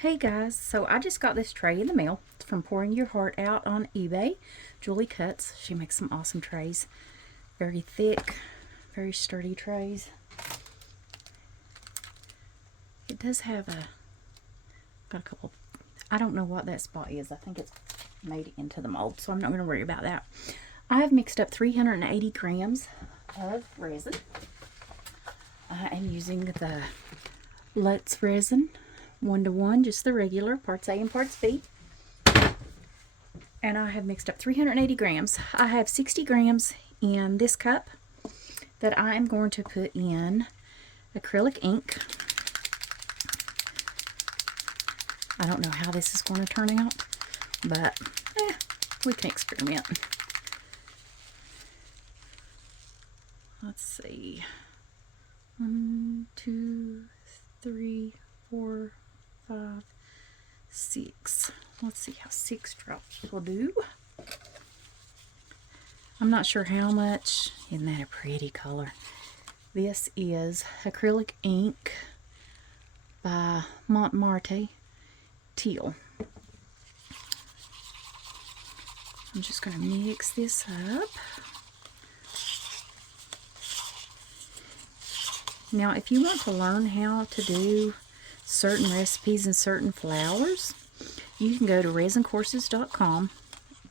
Hey guys, so I just got this tray in the mail. It's from Pouring Your Heart Out on eBay. Julie Cuts. She makes some awesome trays. Very thick, very sturdy trays. It does have got a couple, I don't know what that spot is. I think it's made into the mold, so I'm not going to worry about that. I have mixed up 380 grams of resin. I am using the Let's Resin 1:1, just the regular, parts A and parts B. And I have mixed up 380 grams. I have 60 grams in this cup that I am going to put in acrylic ink. I don't know how this is going to turn out, but we can experiment. Let's see. 1, 2, 3, 4, 5, 6. Let's see how 6 drops will do. I'm not sure how much. Isn't that a pretty color? This is acrylic ink by Montmartre Teal. I'm just going to mix this up. Now, if you want to learn how to do certain recipes and certain flowers, you can go to resincourses.com.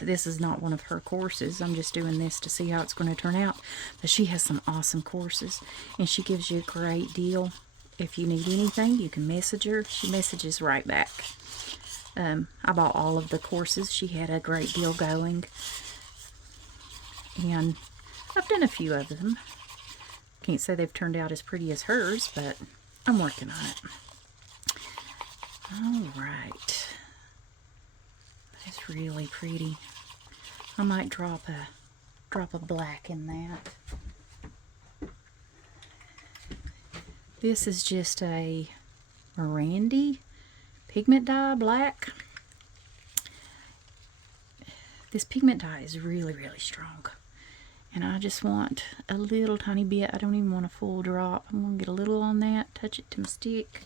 This is not one of her courses. I'm just doing this to see how it's going to turn out. But she has some awesome courses, and she gives you a great deal. If you need anything, you can message her. She messages right back. I bought all of the courses. She had a great deal going, and I've done a few of them. Can't say they've turned out as pretty as hers, but I'm working on it. All right. That's really pretty. I might drop a black in that. This is just a Randy pigment dye black. This pigment dye is really, really strong. And I just want a little tiny bit. I don't even want a full drop. I'm going to get a little on that, touch it to my stick.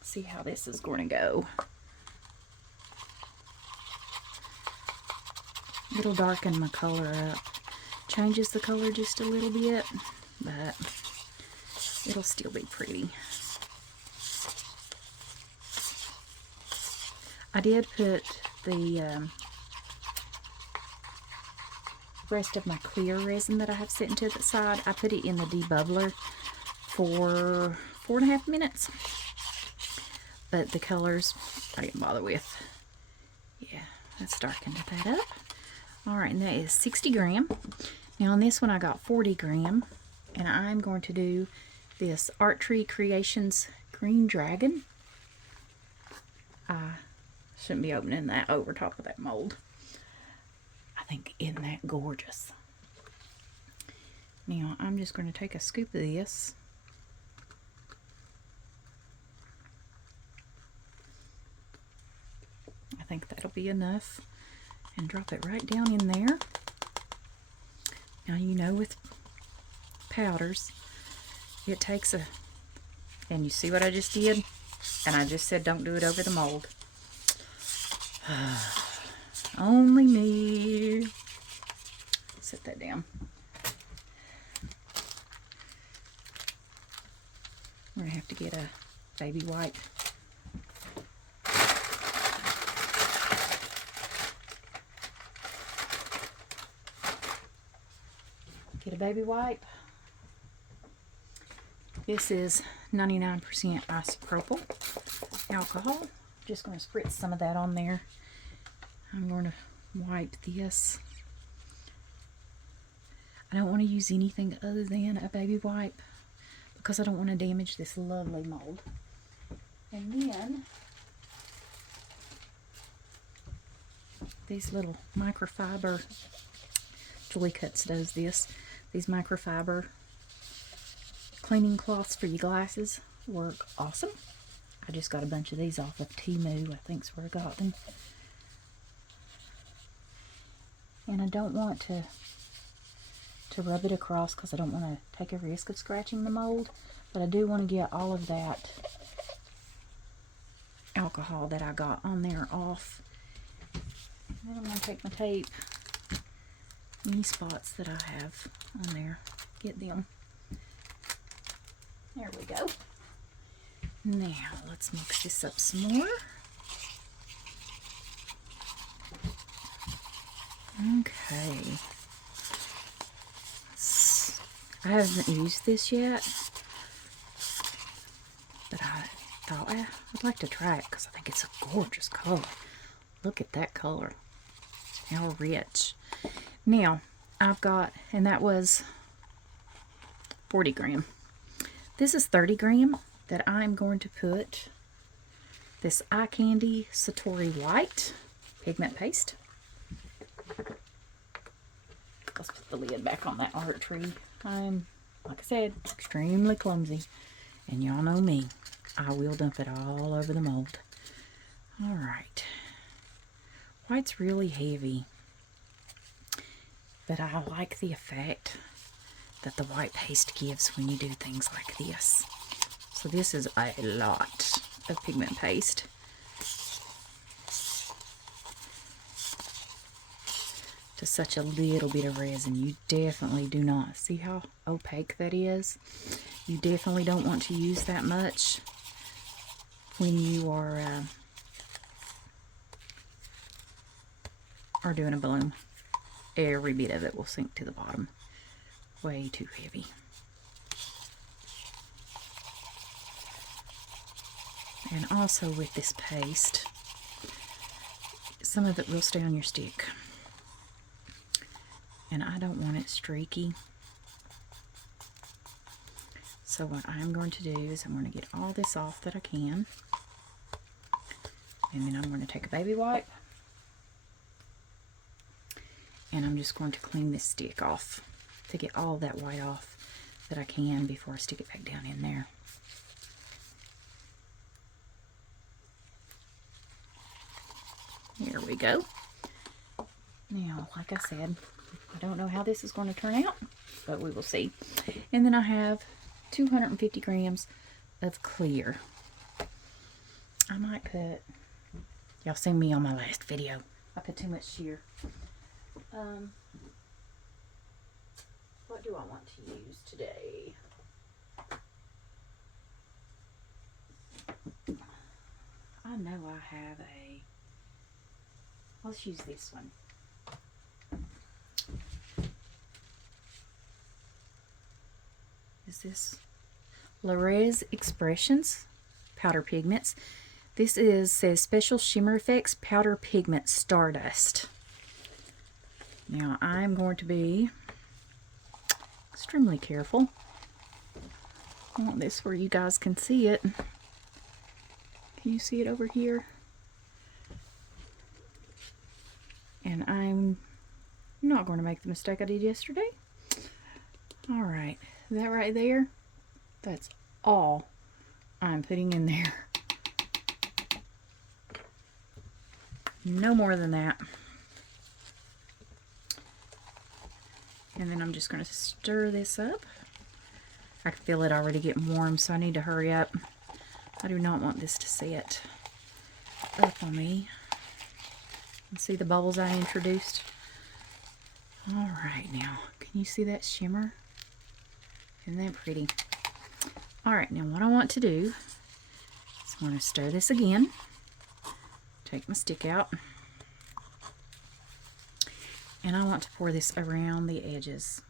See how this is going to go. It'll darken my color up. Changes the color just a little bit, but it'll still be pretty. I did put the rest of my clear resin that I have sitting to the side. I put it in the debubbler for 4.5 minutes. But the colors I didn't bother with. Yeah, that's darkened that up. Alright, and that is 60 gram. Now on this one I got 40 gram. And I'm going to do this Art Tree Creations Green Dragon. I shouldn't be opening that over top of that mold. I think, isn't that gorgeous? Now I'm just going to take a scoop of this. I think that'll be enough, and drop it right down in there. Now, you know, with powders, it takes and you see what I just did? And I just said don't do it over the mold. Only me. Set that down. We're going to have to get a baby wipe. Get a baby wipe. This is 99% isopropyl alcohol. Just going to spritz some of that on there. I'm going to wipe this. I don't want to use anything other than a baby wipe because I don't want to damage this lovely mold. And then these little microfiber, Julie Cuts does this. These microfiber cleaning cloths for your glasses work awesome. I just got a bunch of these off of Temu, I think's where I got them. And I don't want to rub it across because I don't want to take a risk of scratching the mold, but I do want to get all of that alcohol that I got on there off. And then I'm going to take my tape, any spots that I have on there, get them. There we go. Now let's mix this up some more. Okay. I haven't used this yet, but I thought I'd like to try it because I think it's a gorgeous color. Look at that color. How rich. Now, I've got, and that was 40 gram. This is 30 gram that I'm going to put this Eye Candy Satori White pigment paste. Let's put the lid back on that art tree. I'm, like I said, extremely clumsy. And y'all know me. I will dump it all over the mold. Alright. White's really heavy. But I like the effect that the white paste gives when you do things like this. So this is a lot of pigment paste. To such a little bit of resin. You definitely do not. See how opaque that is? You definitely don't want to use that much when you are doing a balloon. Every bit of it will sink to the bottom. Way too heavy. And also with this paste, some of it will stay on your stick. And I don't want it streaky. So what I'm going to do is I'm going to get all this off that I can. And then I'm going to take a baby wipe. And I'm just going to clean this stick off to get all that white off that I can before I stick it back down in there. There we go. Now, like I said, I don't know how this is going to turn out, but we will see. And then I have 250 grams of clear. I might put, y'all seen me on my last video, I put too much sheer. What do I want to use today? I know I have a, let's use this one. Is this Resin Expressions powder pigments? This says Special Shimmer Effects Powder Pigment Stardust. Now I'm going to be extremely careful. I want this where you guys can see it. Can you see it over here? And I'm not going to make the mistake I did yesterday. Alright, that right there, that's all I'm putting in there. No more than that. And then I'm just going to stir this up. I can feel it already getting warm, so I need to hurry up. I do not want this to set up on me. And see the bubbles I introduced? Alright, now, can you see that shimmer? Isn't that pretty? Alright, now what I want to do is I'm going to stir this again. Take my stick out. And I want to pour this around the edges.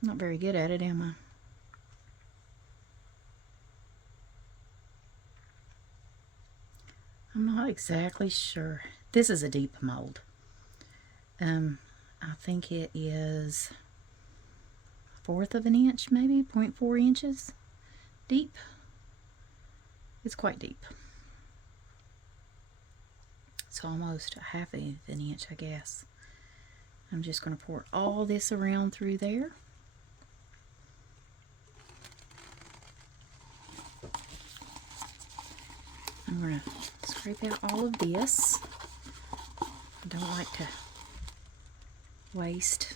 Not very good at it, am I? I'm not exactly sure. This is a deep mold. I think it is 1/4 of an inch, maybe 0.4 inches deep. It's quite deep. It's almost 1/2 of an inch, I guess. I'm just going to pour all this around through there. I'm going to scrape out all of this. I don't like to waste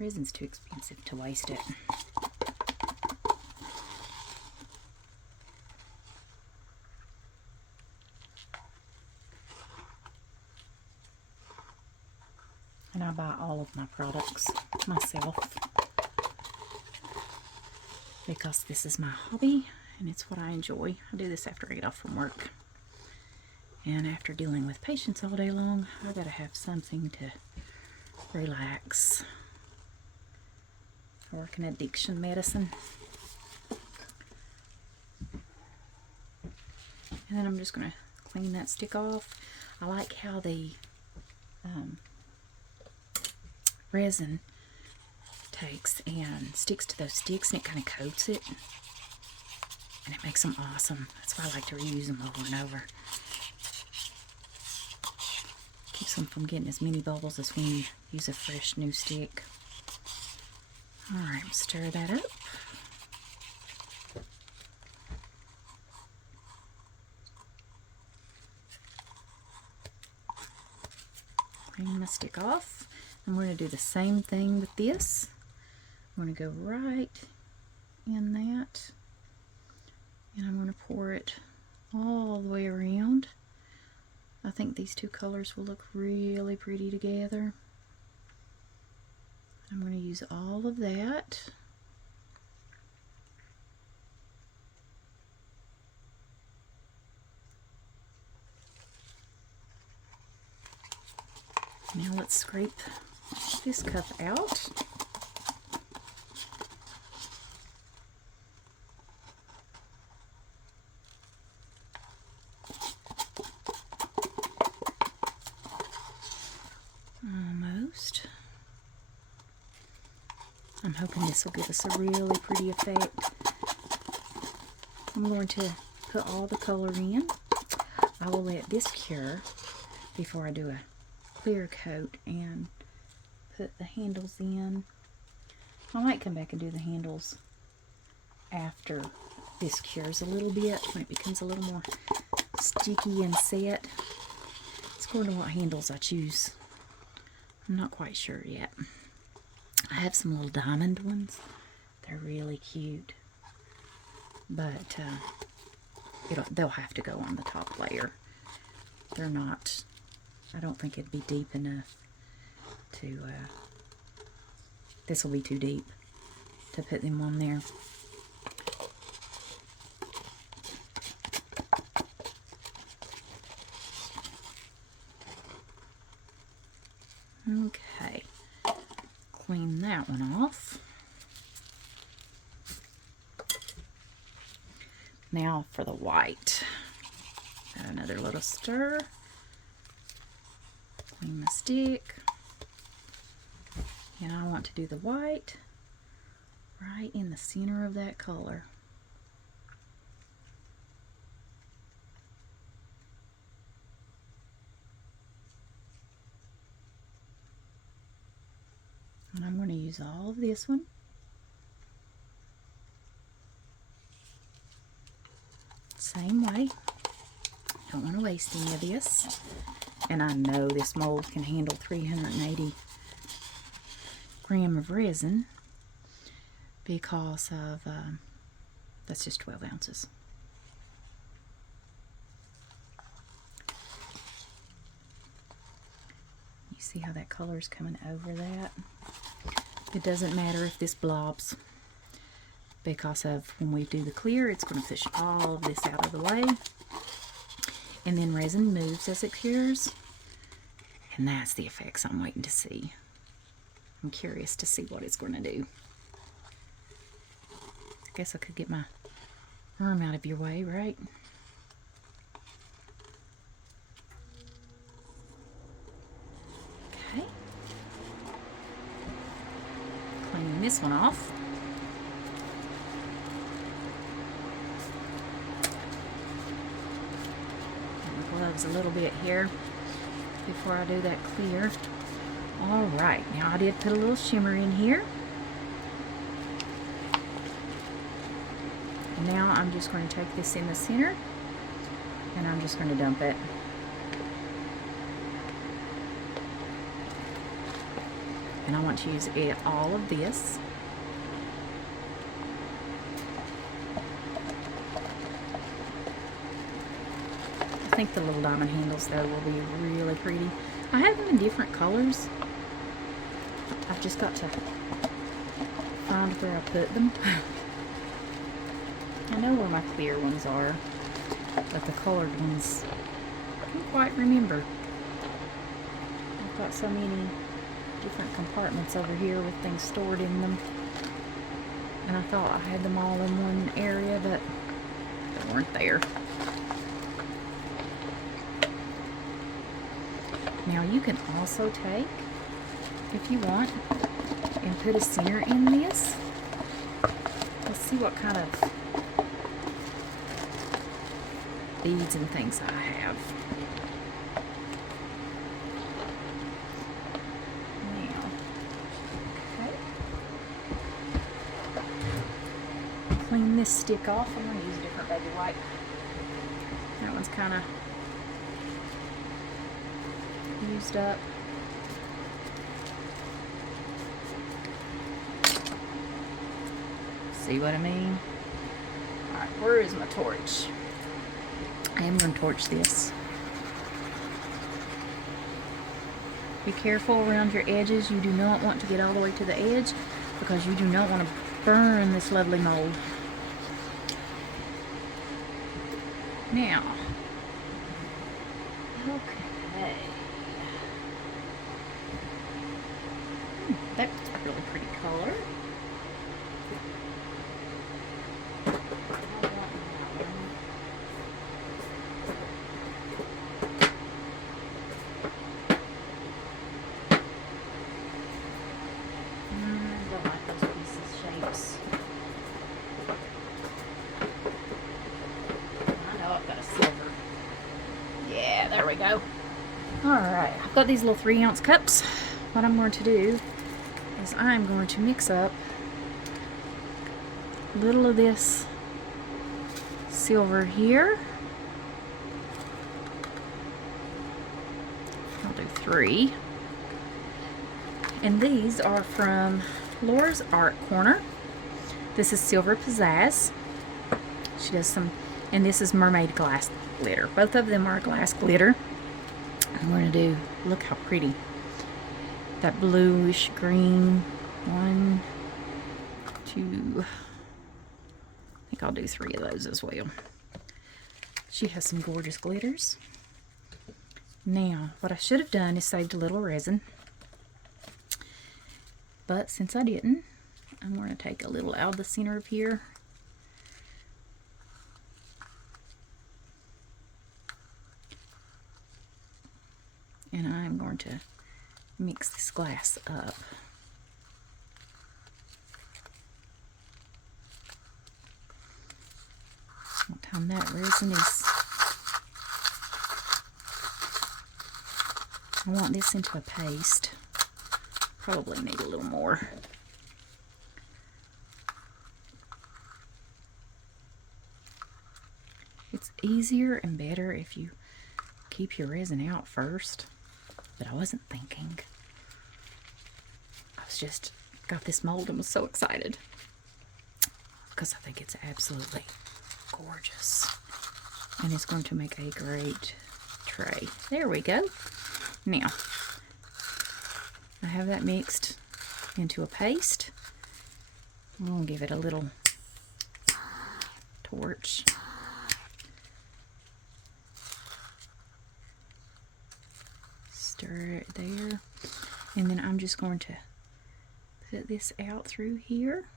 Resin's too expensive to waste it. And I buy all of my products myself because this is my hobby and it's what I enjoy. I do this after I get off from work. And after dealing with patients all day long, I gotta have something to relax. I work in addiction medicine. And then I'm just gonna clean that stick off. I like how the resin takes and sticks to those sticks and it kind of coats it. And it makes them awesome. That's why I like to reuse them over and over. Keeps them from getting as many bubbles as when you use a fresh new stick. Alright, stir that up. Clean my stick off. I'm going to do the same thing with this. I'm going to go right in that. And I'm going to pour it all the way around. I think these two colors will look really pretty together. I'm going to use all of that. Now let's scrape this cup out. Almost. I'm hoping this will give us a really pretty effect. I'm going to put all the color in. I will let this cure before I do a clear coat and put the handles in. I might come back and do the handles after this cures a little bit, when it becomes a little more sticky and set. It's according to what handles I choose. I'm not quite sure yet. I have some little diamond ones. They're really cute. But they'll have to go on the top layer. They're not, I don't think it'd be deep enough to, this will be too deep to put them on there. Okay, clean that one off. Now for the white. Got another little stir. Clean the stick. And I want to do the white right in the center of that color. And I'm going to use all of this one. Same way. Don't want to waste any of this. And I know this mold can handle 380 grams of resin because of, that's just 12 ounces. You see how that color is coming over that? It doesn't matter if this blobs, because of when we do the clear, it's going to push all of this out of the way. And then resin moves as it cures. And that's the effects I'm waiting to see. I'm curious to see what it's going to do. I guess I could get my arm out of your way, right? Okay. Clean this one off. Gloves a little bit here before I do that clear. Alright, now I did put a little shimmer in here. And now I'm just going to take this in the center and I'm just going to dump it. And I want to use all of this. I think the little diamond handles, though, will be really pretty. I have them in different colors. I've just got to find where I put them. I know where my clear ones are, but the colored ones, I can't quite remember. I've got so many different compartments over here with things stored in them, and I thought I had them all in one area, but they weren't there. Now you can also take, if you want, and put a center in this. Let's see what kind of beads and things I have. Now, okay. Clean this stick off. I'm going to use a different baby wipe. That one's kind of used up. See what I mean? Alright, where is my torch? I am going to torch this. Be careful around your edges. You do not want to get all the way to the edge because you do not want to burn this lovely mold. Now, okay. That's a really pretty color. Go. Alright, I've got these little 3-ounce cups. What I'm going to do is I'm going to mix up a little of this silver here. I'll do 3. And these are from Laura's Art Corner. This is Silver Pizzazz. She does some, and this is Mermaid Glass Glitter. Both of them are glass glitter. I'm going to do, look how pretty. That bluish green. 1, 2. I think I'll do 3 of those as well. She has some gorgeous glitters. Now, what I should have done is saved a little resin. But since I didn't, I'm going to take a little out of the center of here. And I'm going to mix this glass up. What time that resin is, I want this into a paste. Probably need a little more. It's easier and better if you keep your resin out first. But I wasn't thinking. I was just got this mold and was so excited because I think it's absolutely gorgeous and it's going to make a great tray. There we go. Now I have that mixed into a paste. I'm going to give it a little torch. Stir it there, and then I'm just going to put this out through here.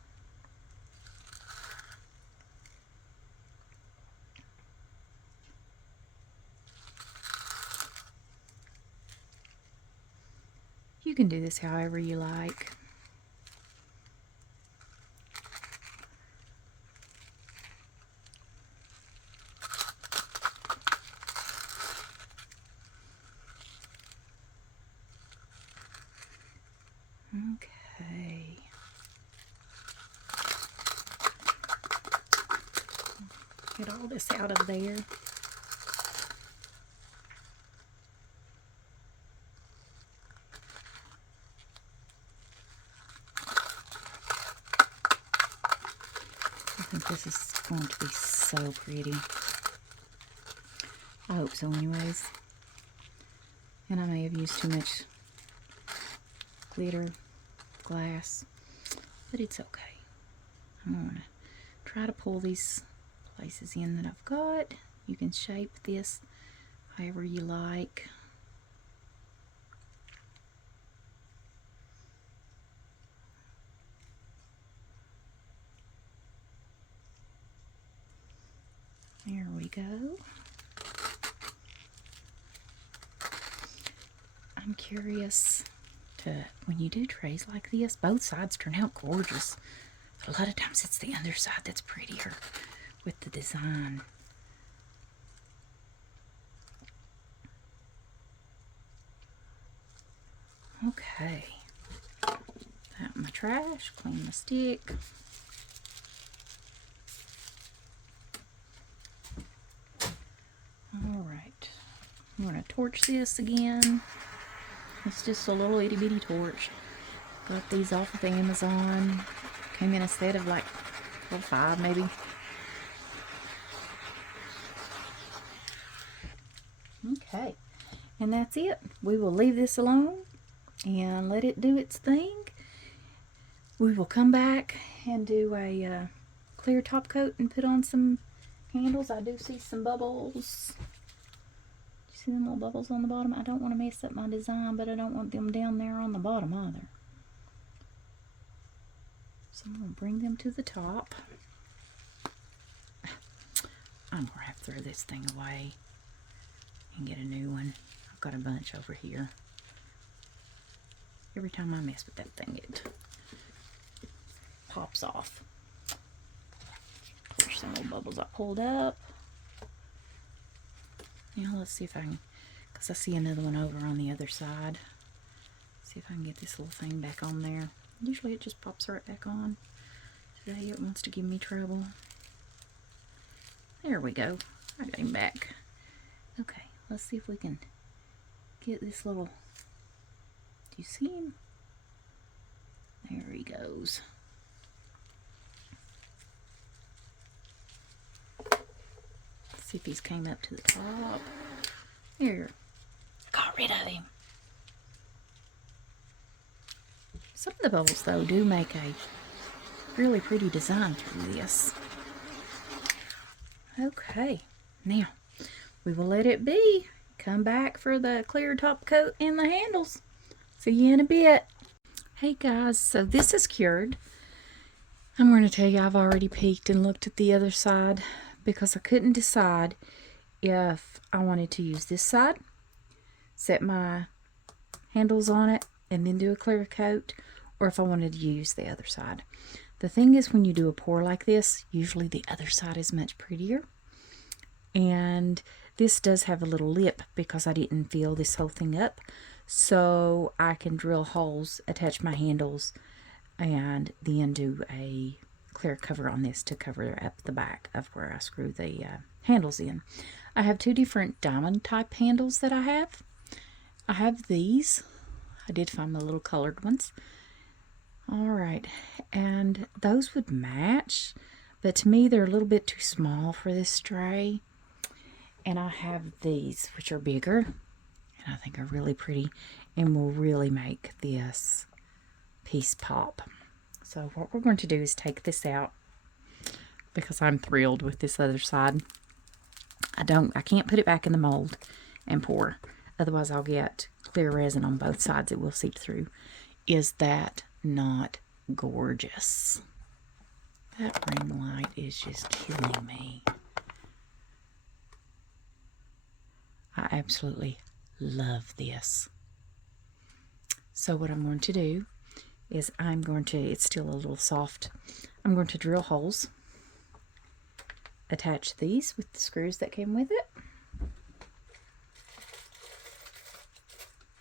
You can do this however you like. Okay. Get all this out of there. think this is going to be so pretty. I hope so anyways. And I may have used too much glitter glass, but it's okay. I'm going to try to pull these places in that I've got. You can shape this however you like. There we go. I'm curious to, when you do trays like this, both sides turn out gorgeous. But a lot of times it's the underside that's prettier with the design. Okay. Out my trash, clean my stick. Alright. I'm going to torch this again. It's just a little itty bitty torch. Got these off of Amazon. Came in a set of like 5 maybe. Okay. And that's it. We will leave this alone and let it do its thing. We will come back and do a clear top coat and put on some handles. I do see some bubbles. You see them little bubbles on the bottom? I don't want to mess up my design, but I don't want them down there on the bottom either. So I'm going to bring them to the top. I'm going to have to throw this thing away and get a new one. I've got a bunch over here. Every time I mess with that thing, it pops off. There's some little bubbles I pulled up. Now let's see if I can, because I see another one over on the other side. See if I can get this little thing back on there. Usually it just pops right back on. Today it wants to give me trouble. There we go. I got him back. Okay, let's see if we can get this little, do you see him? There he goes. Let's see if he's came up to the top. Here. Got rid of him. Some of the bubbles, though, do make a really pretty design through this. Okay, now we will let it be. Come back for the clear top coat and the handles. See you in a bit. Hey guys, so this is cured. I'm going to tell you I've already peeked and looked at the other side because I couldn't decide if I wanted to use this side, set my handles on it, and then do a clear coat, or if I wanted to use the other side. The thing is, when you do a pour like this, usually the other side is much prettier. And this does have a little lip because I didn't fill this whole thing up. So I can drill holes, attach my handles, and then do a clear cover on this to cover up the back of where I screw the handles in. I have 2 different diamond type handles that I have. I have these. I did find the little colored ones. Alright, and those would match, but to me they're a little bit too small for this tray. And I have these, which are bigger, and I think are really pretty, and will really make this piece pop. So what we're going to do is take this out, because I'm thrilled with this other side. I can't put it back in the mold and pour, otherwise I'll get clear resin on both sides. It will seep through. Is that not gorgeous? That ring light is just killing me. I absolutely love this. So what I'm going to do is it's still a little soft. I'm going to drill holes, attach these with the screws that came with it.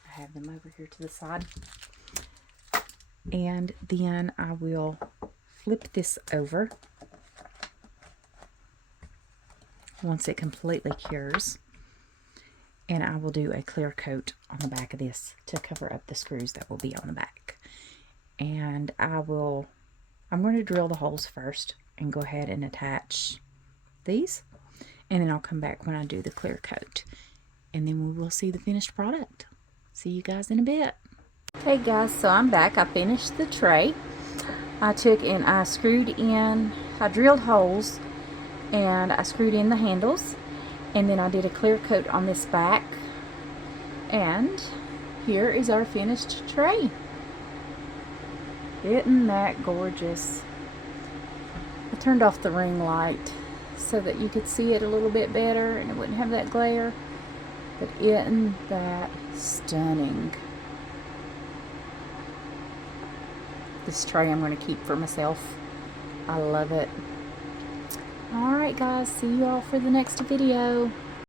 I have them over here to the side. And then I will flip this over once it completely cures. And I will do a clear coat on the back of this to cover up the screws that will be on the back. And I'm going to drill the holes first and go ahead and attach these. And then I'll come back when I do the clear coat. And then we will see the finished product. See you guys in a bit. Okay guys, so I'm back. I finished the tray. I took and I screwed in, I drilled holes and I screwed in the handles. And then I did a clear coat on this back. And here is our finished tray. Isn't that gorgeous? I turned off the ring light so that you could see it a little bit better and it wouldn't have that glare. But isn't that stunning? This tray I'm going to keep for myself. I love it. Alright guys, see you all for the next video.